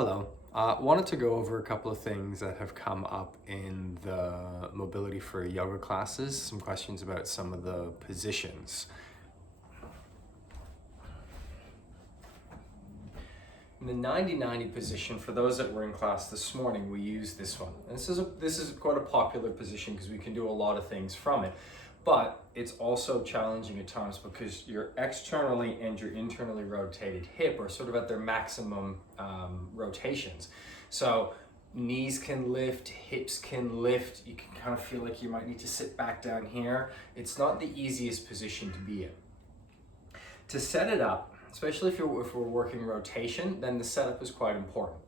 Hello. Wanted to go over a couple of things that have come up in the mobility for yoga classes, some questions about some of the positions. In the 90-90 position, for those that were in class this morning, we use this one. And this is quite a popular position because we can do a lot of things from it. But it's also challenging at times because your externally and your internally rotated hip are sort of at their maximum rotations. So knees can lift, hips can lift. You can kind of feel like you might need to sit back down here. It's not the easiest position to be in. To set it up, especially if we're working rotation, then the setup is quite important.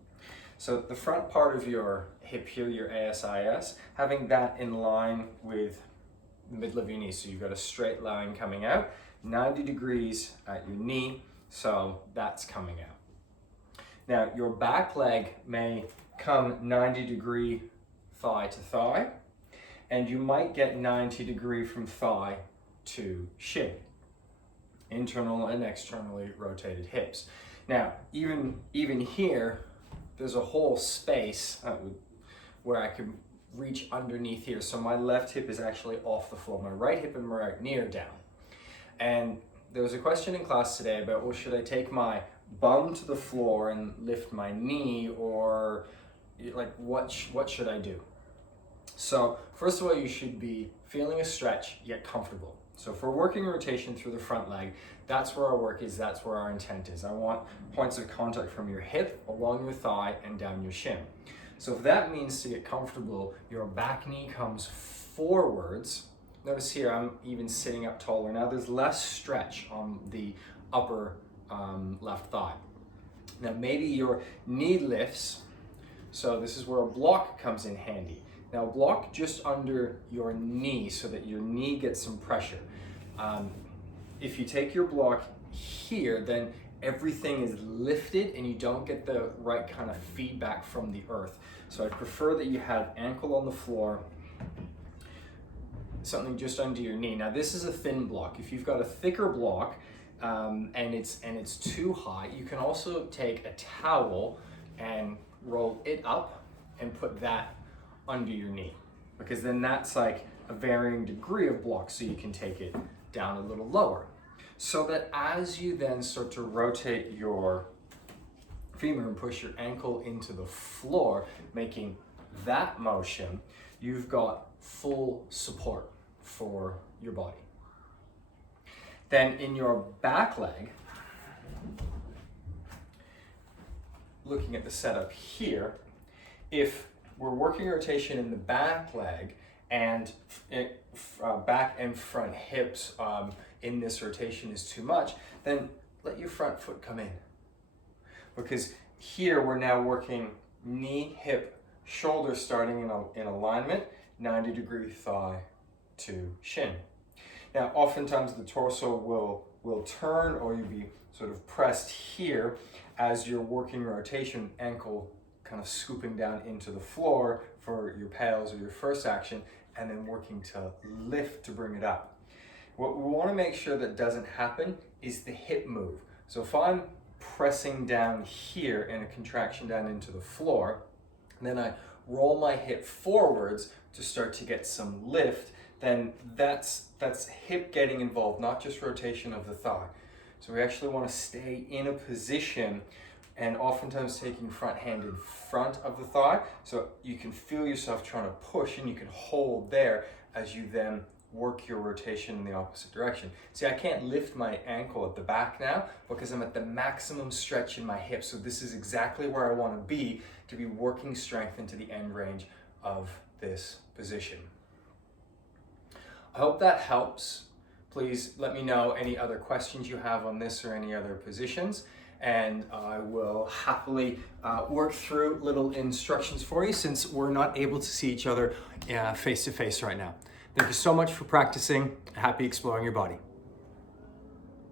So the front part of your hip here, your ASIS, having that in line with the middle of your knee. So you've got a straight line coming out, 90 degrees at your knee, so that's coming out. Now your back leg may come 90 degree thigh to thigh, and you might get 90 degree from thigh to shin. Internal and externally rotated hips. Now, even here, there's a whole space where I can reach underneath here. So my left hip is actually off the floor. My right hip and my right knee are down. And there was a question in class today about, well, should I take my bum to the floor and lift my knee, or like what should I do? So first of all, you should be feeling a stretch yet comfortable. So if we're working rotation through the front leg, that's where our work is, that's where our intent is. I want points of contact from your hip, along your thigh, and down your shin. So if that means to get comfortable, your back knee comes forwards. Notice here, I'm even sitting up taller. Now there's less stretch on the upper left thigh. Now maybe your knee lifts, so this is where a block comes in handy. Now block just under your knee so that your knee gets some pressure. If you take your block here, then everything is lifted and you don't get the right kind of feedback from the earth. So I prefer that you have ankle on the floor, something just under your knee. Now this is a thin block. If you've got a thicker block and it's too high, you can also take a towel and roll it up and put that under your knee, because then that's like a varying degree of block, so you can take it down a little lower. So that as you then start to rotate your femur and push your ankle into the floor, making that motion, you've got full support for your body. Then in your back leg, looking at the setup here, if we're working rotation in the back leg and back and front hips in this rotation is too much, then let your front foot come in. Because here we're now working knee, hip, shoulder starting in alignment, 90 degree thigh to shin. Now oftentimes the torso will turn, or you'll be sort of pressed here as you're working rotation, ankle kind of scooping down into the floor for your pails or your first action, and then working to lift to bring it up. What we want to make sure that doesn't happen is the hip move. So if I'm pressing down here in a contraction down into the floor, and then I roll my hip forwards to start to get some lift, then that's hip getting involved, not just rotation of the thigh. So we actually want to stay in a position, and oftentimes taking front hand in front of the thigh, so you can feel yourself trying to push, and you can hold there as you then work your rotation in the opposite direction. See, I can't lift my ankle at the back now because I'm at the maximum stretch in my hip. So this is exactly where I want to be working strength into the end range of this position. I hope that helps. Please let me know any other questions you have on this or any other positions, and I will happily work through little instructions for you, since we're not able to see each other face to face right now. Thank you so much for practicing. Happy exploring your body.